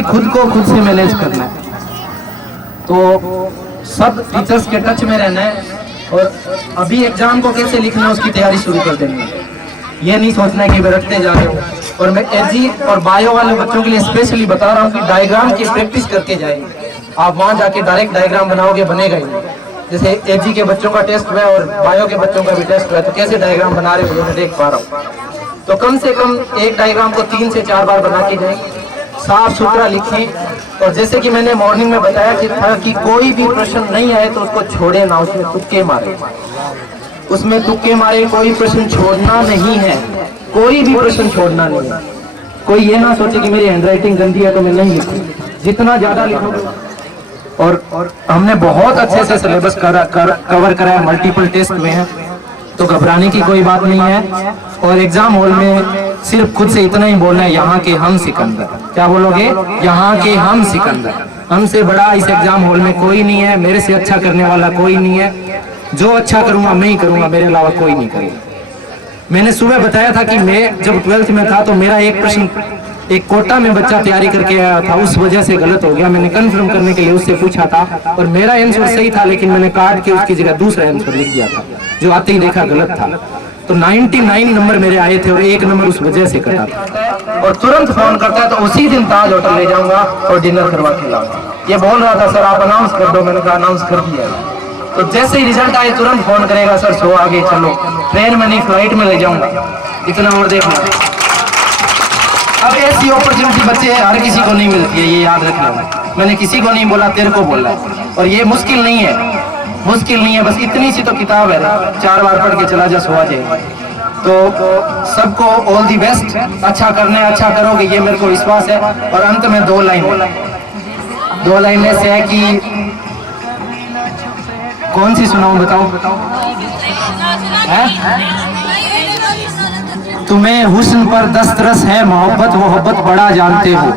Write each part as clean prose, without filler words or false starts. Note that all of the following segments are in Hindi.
अभी खुद को खुद से मैनेज करना है, तो सब टीचर्स के टच में रहना है और अभी एग्जाम को कैसे लिखना है उसकी तैयारी शुरू कर देनी है। ये नहीं सोचना है कि मैं रटते जा रहे हूँ। और मैं एजी और बायो वाले बच्चों के लिए स्पेशली बता रहा हूँ कि डायग्राम की प्रैक्टिस करके जाएंगे। आप वहाँ जाके डायरेक्ट डायग्राम बनाओगे, बनेगा ही नहीं। जैसे एजी के बच्चों का टेस्ट है और बायो के बच्चों का भी टेस्ट है, तो कैसे डायग्राम बना रहे हो ये मैं देख पा रहा हूँ। तो कम से कम एक डायग्राम को 3 से 4 बार बना के जाएंगे, साफ सुथरा लिखें। और जैसे कि मैंने मॉर्निंग में बताया कि था कि कोई भी प्रश्न नहीं आए तो उसको छोड़े ना, उसमें तुक्के मारे, उसमें तुक्के मारे, कोई प्रश्न छोड़ना नहीं है, कोई भी प्रश्न छोड़ना नहीं है। कोई ये ना सोचे कि मेरी हैंडराइटिंग गंदी है तो मैं नहीं लिखूं, जितना ज्यादा लिखोगे। और हमने बहुत अच्छे से सिलेबस कवर करा है, मल्टीपल टेस्ट में है, तो घबराने की कोई बात नहीं है। और एग्जाम हॉल में सिर्फ खुद से इतना ही बोलना है, यहाँ के हम सिकंदर। क्या बोलोगे? यहाँ के हम सिकंदर। हमसे बड़ा इस एग्जाम हॉल में कोई नहीं है, मेरे से अच्छा करने वाला कोई नहीं है। जो अच्छा करूंगा मैं ही करूंगा, मेरे अलावा कोई नहीं करेगा। मैंने सुबह बताया था कि मैं जब 12th में था तो मेरा एक प्रश्न एक कोटा में बच्चा तैयारी करके आया था, उस वजह से गलत हो गया। मैंने कंफर्म करने के लिए उससे पूछा था और मेरा आंसर सही था, लेकिन मैंने काट के उसकी जगह दूसरा आंसर लिख दिया था, जो आते ही देखा गलत था। तो 99 नंबर मेरे आए थे और 1 नंबर उस वजह से कटा था। और तुरंत फोन करता है तो उसी दिन ताज होटल ले जाऊंगा और डिनर करवा के लाऊंगा। ये बोल रहा था सर आप अनाउंस कर दो, मैंने कहा अनाउंस कर दिया। तो जैसे ही रिजल्ट आए तुरंत फोन करेगा, सर सो आगे चलो, ट्रेन में नहीं फ्लाइट में ले जाऊंगा। इतना और देखना। अब ऐसी अपॉर्चुनिटी बच्चे हर किसी को नहीं मिलती है, ये याद रखना। मैंने किसी को नहीं बोला, तेरे को बोला। और ये मुश्किल नहीं है, मुश्किल नहीं है, बस इतनी सी तो किताब है ना, 4 बार पढ़ के चला जा, सो आ जाएगा। तो सबको ऑल दी बेस्ट, अच्छा करना है, अच्छा करोगे ये मेरे को विश्वास है। और अंत में 2 लाइनें से है कि कौन सी सुनाऊं बताओ? तुम्हें हुस्न पर दस्तरस है, मोहब्बत मोहब्बत बड़ा जानते हो।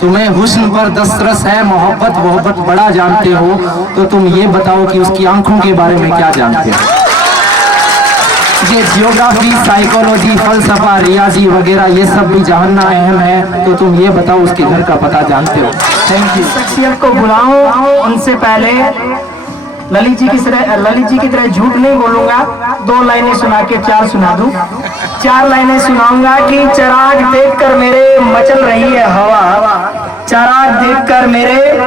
तुम्हें हुस्न पर दस्तरस है, मोहब्बत बड़ा जानते हो। तो तुम ये बताओ कि उसकी आंखों के बारे में क्या जानते हो? ये जियोग्राफी, साइकोलॉजी, फलसफा, रियाजी वगैरह ये सब भी जानना अहम है। तो तुम ये बताओ उसके घर का पता जानते हो? Thank you. शख्सियत को बुलाऊं, उनसे पहले ललित जी की तरह झूठ नहीं बोलूंगा। 2 लाइनें सुना के 4 सुना दूं। 4 लाइनें सुनाऊंगा कि चिराग देखकर मेरे मचल रही है हवा, चिराग देखकर मेरे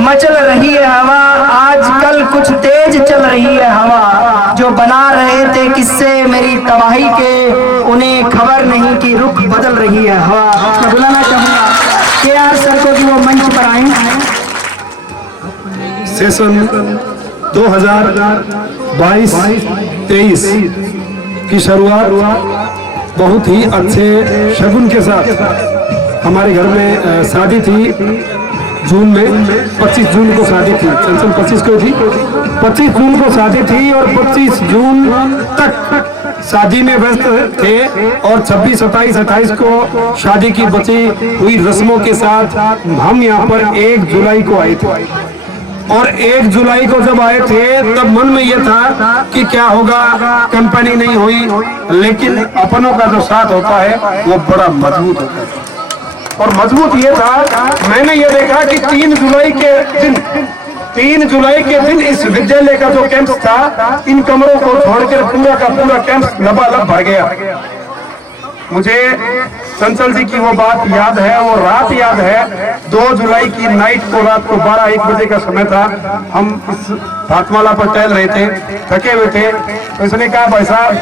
मचल रही है हवा, आजकल कुछ तेज चल रही है हवा। जो बना रहे थे किस्से मेरी तबाही के, उन्हें खबर नहीं कि रुख बदल रही है हवा। मैं बुलाना चाहूंगा KR सर को कि वो मंच पर आए। सेशन 2022-23 की शुरुआत बहुत ही अच्छे शगुन के साथ। हमारे घर में शादी थी जून में, 25 जून को शादी थी। 25 को थी, 25 जून को शादी थी और 25 जून तक शादी में व्यस्त थे। और 26, 27, 28 को शादी की बची हुई रस्मों के साथ हम यहाँ पर 1 जुलाई को आए थे। और 1 जुलाई को जब आए थे तब मन में यह था कि क्या होगा, कंपनी नहीं हुई, लेकिन अपनों का जो साथ होता है वो बड़ा मजबूत होता है। और मजबूत ये था, मैंने ये देखा कि 3 जुलाई के दिन इस विद्यालय का जो कैंप था, इन कमरों को छोड़कर पूरा का पूरा कैंप लबालब भर गया। मुझे चंचल जी की वो बात याद है, वो रात याद है। 2 जुलाई की नाइट को, रात को 12-1 बजे का समय था। हम इस भाटमाला पर टहल रहे थे, थके हुए थे। तो इसने कहा भाई साहब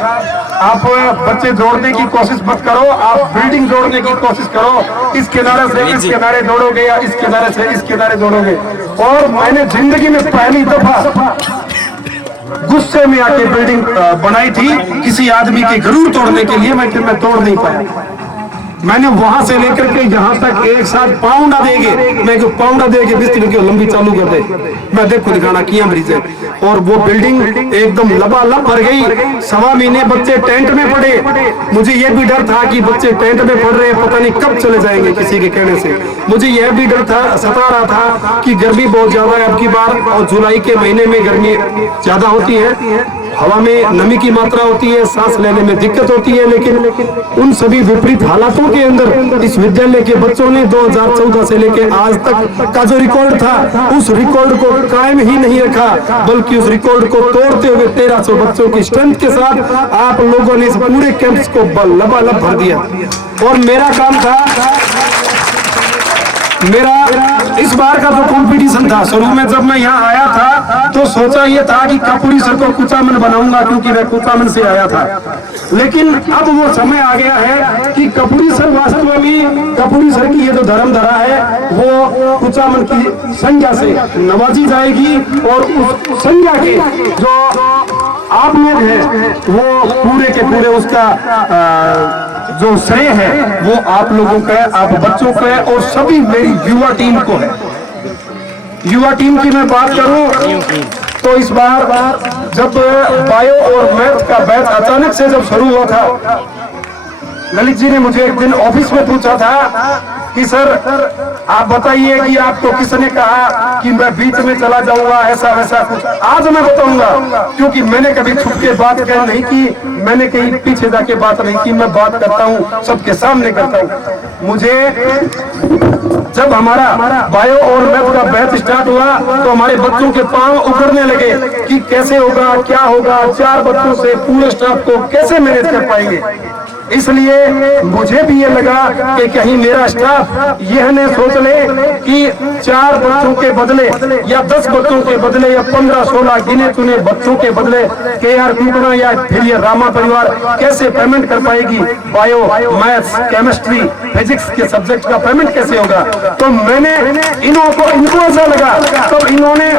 आप बच्चे जोड़ने की कोशिश मत करो, आप बिल्डिंग जोड़ने की कोशिश करो। इस किनारे से इस किनारे दौड़ोगे या इस किनारे से इस किनारे दौड़ोगे। और मैंने जिंदगी में पहली दफा गुस्से में आके बिल्डिंग बनाई थी किसी आदमी के जरूर तोड़ने के लिए, मैं तोड़ नहीं पाया। मैंने वहां से लेकर के यहाँ तक एक साथ पाउंडा देगे, मैं पाउंडा देके बिस्तर की लंबी चालू कर दे, मैं देखो दिखाना किया मरीज है। और वो बिल्डिंग एकदम लबालब भर गई। 1.25 महीने बच्चे टेंट में पड़े। मुझे ये भी डर था कि बच्चे टेंट में पड़ रहे हैं, पता नहीं कब चले जाएंगे किसी के कहने से। मुझे यह भी डर था, सता रहा था कि गर्मी बहुत ज्यादा है अब की बार, और जुलाई के महीने में गर्मी ज्यादा होती है। हवा में नमी की मात्रा होती है, सांस लेने में दिक्कत होती है, लेकिन उन सभी विपरीत हालातों के अंदर इस विद्यालय के बच्चों ने 2014 से लेकर आज तक का जो रिकॉर्ड था उस रिकॉर्ड को कायम ही नहीं रखा, बल्कि उस रिकॉर्ड को तोड़ते हुए 1300 बच्चों की स्ट्रेंथ के साथ आप लोगों ने इस पूरे कैंपस को लबालब भर दिया। और मेरा काम था, मेरा इस बार का जो कंपटीशन था, शुरू में जब मैं यहाँ आया था तो सोचा ये था कि कपूरी सर को कुचामन बनाऊंगा, क्योंकि मैं कुचामन से आया था। लेकिन अब वो समय आ गया है कि कपूरी सर वास्तव में, कपूरी सर की ये जो धर्मधरा है वो कुचामन की संज्ञा से नवाजी जाएगी, और उस संज्ञा के जो आप लोग हैं वो पूरे के पूरे उसका जो श्रेय है वो आप लोगों का है, आप बच्चों का है, और सभी मेरी युवा टीम को है। युवा टीम की मैं बात करूं तो इस बार जब बायो और मैथ का बैच अचानक से जब शुरू हुआ था, ललित जी ने मुझे एक दिन ऑफिस में पूछा था कि सर आप बताइए कि आपको किसने कहा कि मैं बीच में चला जाऊंगा, ऐसा वैसा कुछ। आज मैं बताऊंगा, क्योंकि मैंने कभी छुप के बात नहीं की, मैंने कहीं पीछे जाके बात नहीं की, मैं बात करता हूँ, सबके सामने करता हूँ। मुझे जब हमारा बायो और मैथ का बैच स्टार्ट हुआ तो हमारे बच्चों के पांव उखड़ने लगे कि कैसे होगा, क्या होगा, 4 बच्चों से पूरे स्टाफ को कैसे मैनेज कर पाएंगे। इसलिए मुझे भी ये लगा कि कहीं मेरा स्टाफ यह न सोच ले कि 4 बच्चों के बदले या 10 बच्चों के बदले या 15-16 गिने चुने बच्चों के बदले KR कुकड़ा या फिर ये रामा परिवार कैसे पेमेंट कर पाएगी, बायो, मैथ्स, केमिस्ट्री, फिजिक्स के सब्जेक्ट का पेमेंट कैसे होगा। तो मैंने इनको ऐसा लगा, तब इन्होंने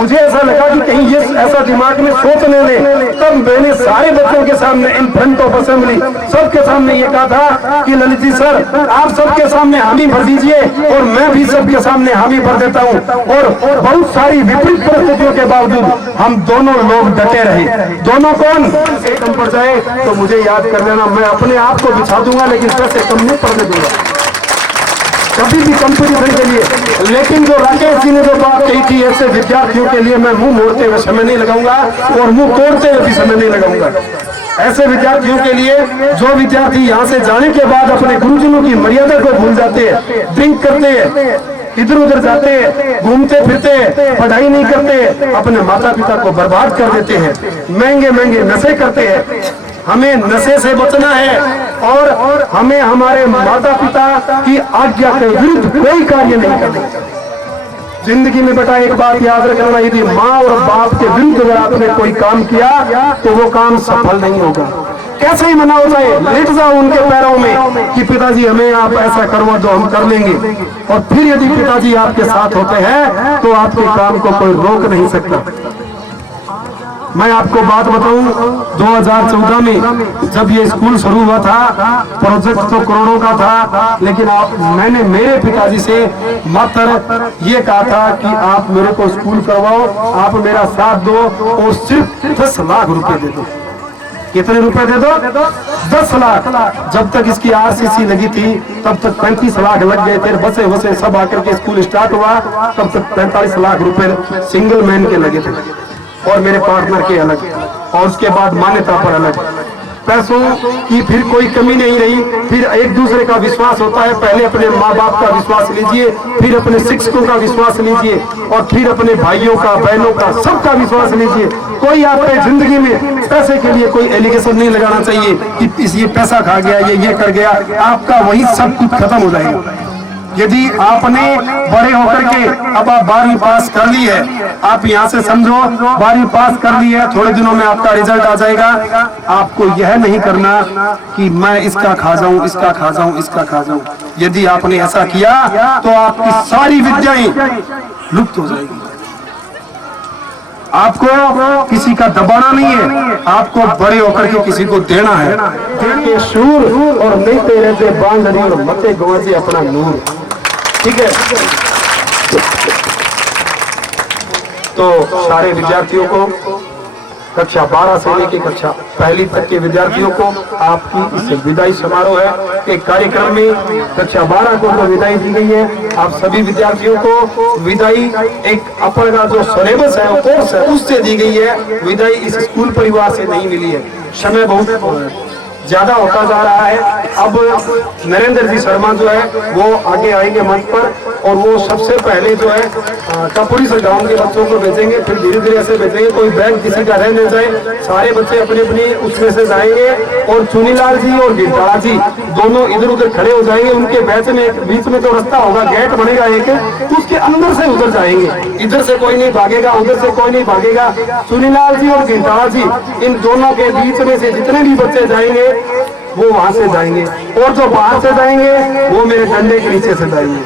मुझे ऐसा लगा कि कहीं ये ऐसा दिमाग में सोच ले ले, तब मैंने सारे बच्चों के सामने इन फ्रंट ऑफ असेंबली सबके सामने ये कहा था कि ललित जी सर आप सबके सामने हामी भर दीजिए, और मैं भी सबके सामने हामी भर देता हूँ। और बहुत सारी विपरीत परिस्थितियों के बावजूद हम दोनों लोग डटे रहे। दोनों कौन, एक कम पड़ जाए तो मुझे याद कर लेना, मैं अपने आप को बिछा दूंगा लेकिन पैसे कम नहीं पड़ने दूंगा कभी भी कंपटीशन के लिए। लेकिन जो राकेश जी ने जो बात कही थी, ऐसे विद्यार्थियों के लिए मैं मुंह मोड़ते हुए समय नहीं लगाऊंगा और मुंह तोड़ते हुए भी समय नहीं लगाऊंगा। ऐसे विद्यार्थियों के लिए जो विद्यार्थी यहाँ से जाने के बाद अपने गुरुजनों की मर्यादा को भूल जाते हैं, ड्रिंक करते हैं, इधर उधर जाते हैं, घूमते फिरते, पढ़ाई नहीं करते, अपने माता पिता को बर्बाद कर देते हैं, महंगे महंगे नशे करते हैं। हमें नशे से बचना है और हमें हमारे माता पिता की आज्ञा के विरुद्ध कोई कार्य नहीं करना। जिंदगी में बेटा एक बात याद रखना, यदि माँ और बाप के विरुद्ध अगर आपने कोई काम किया तो वो काम सफल नहीं होगा। कैसे ही मना हो जाए, लेट जाओ उनके पैरों में कि पिताजी हमें आप ऐसा करवा दो, हम कर लेंगे। और फिर यदि पिताजी आपके साथ होते हैं तो आपके काम को कोई रोक नहीं सकता। मैं आपको बात बताऊं, 2014 में जब ये स्कूल शुरू हुआ था, प्रोजेक्ट तो करोड़ों का था, लेकिन मैंने मेरे पिताजी से मात्र ये कहा था कि आप मेरे को स्कूल करवाओ, आप मेरा साथ दो और सिर्फ 10 लाख रुपए दे दो। कितने रुपए दे दो? 10 लाख। जब तक इसकी RCC लगी थी तब तक 35 लाख लग गए थे, बसे बसे सब आकर के स्कूल स्टार्ट हुआ, तब तक 45 लाख रुपए सिंगल मैन के लगे थे और मेरे पार्टनर के अलग, और उसके बाद मान्यता पर अलग। पैसों की फिर कोई कमी नहीं रही। फिर एक दूसरे का विश्वास होता है, पहले अपने माँ बाप का विश्वास लीजिए, फिर अपने शिक्षकों का विश्वास लीजिए, और फिर अपने भाइयों का, बहनों का, सबका विश्वास लीजिए। कोई आपके जिंदगी में पैसे के लिए कोई एलिगेशन नहीं लगाना चाहिए कि ये पैसा खा गया, ये कर गया, आपका वही सब कुछ खत्म हो जाएगा। यदि आपने बड़े होकर के अब आप 12वीं पास कर ली है, आप यहाँ से समझो 12वीं पास कर ली है, थोड़े दिनों में आपका रिजल्ट आ जाएगा। आपको यह नहीं करना कि मैं इसका खा जाऊं, इसका खा जाऊं, इसका खा जाऊं। यदि आपने ऐसा किया तो आपकी सारी विद्याएं लुप्त हो जाएगी। आपको किसी का दबाना नहीं है, आपको बड़े होकर के किसी को देना है। के शूर और नहीं तेरे से बांध रही और मते गंवाजी अपना नूर। ठीक है, तो सारे विद्यार्थियों को कक्षा 12 से लेकर कक्षा पहली तक के विद्यार्थियों को आपकी इस विदाई समारोह है एक कार्यक्रम में कक्षा 12 को जो विदाई दी गई है, आप सभी विद्यार्थियों को विदाई एक अपन का जो सिलेबस है, कोर्स है, उससे दी गई है। विदाई इस स्कूल परिवार से नहीं मिली है। समय बहुत ज्यादा होता जा रहा है। अब नरेंद्र जी शर्मा जो है वो आगे आएंगे मंच पर और वो सबसे पहले जो है कपूरी से गांव के बच्चों को भेजेंगे, फिर धीरे धीरे ऐसे भेजेंगे, कोई बैग किसी का रह न जाए, सारे बच्चे अपनी अपनी उसमें से जाएंगे और चुनीलाल जी और गिरधारा जी दोनों इधर उधर खड़े हो जाएंगे। उनके बीच में जो रास्ता होगा, गेट बनेगा एक, उसके अंदर से उधर जाएंगे। इधर से कोई नहीं भागेगा, उधर से कोई नहीं भागेगा। चुनीलाल जी और गिरधारा जी इन दोनों के बीच में से जितने भी बच्चे जाएंगे वो वहां से जाएंगे और जो बाहर से जाएंगे वो मेरे डंडे के नीचे से जाएंगे,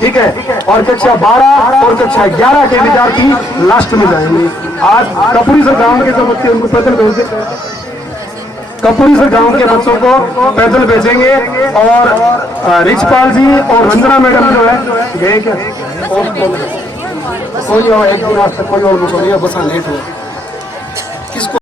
ठीक है। और कक्षा 12 और कक्षा 11 के विद्यार्थी लास्ट में जाएंगे। आज कपूरी से गांव के जो बच्चे उनको पैदल भेजे, कपूरी से गांव के बच्चों को पैदल भेजेंगे और रिचपाल जी और रंजना मैडम जो है गए क्या, कोई और एक दिन आज तक कोई और बसा लेट हो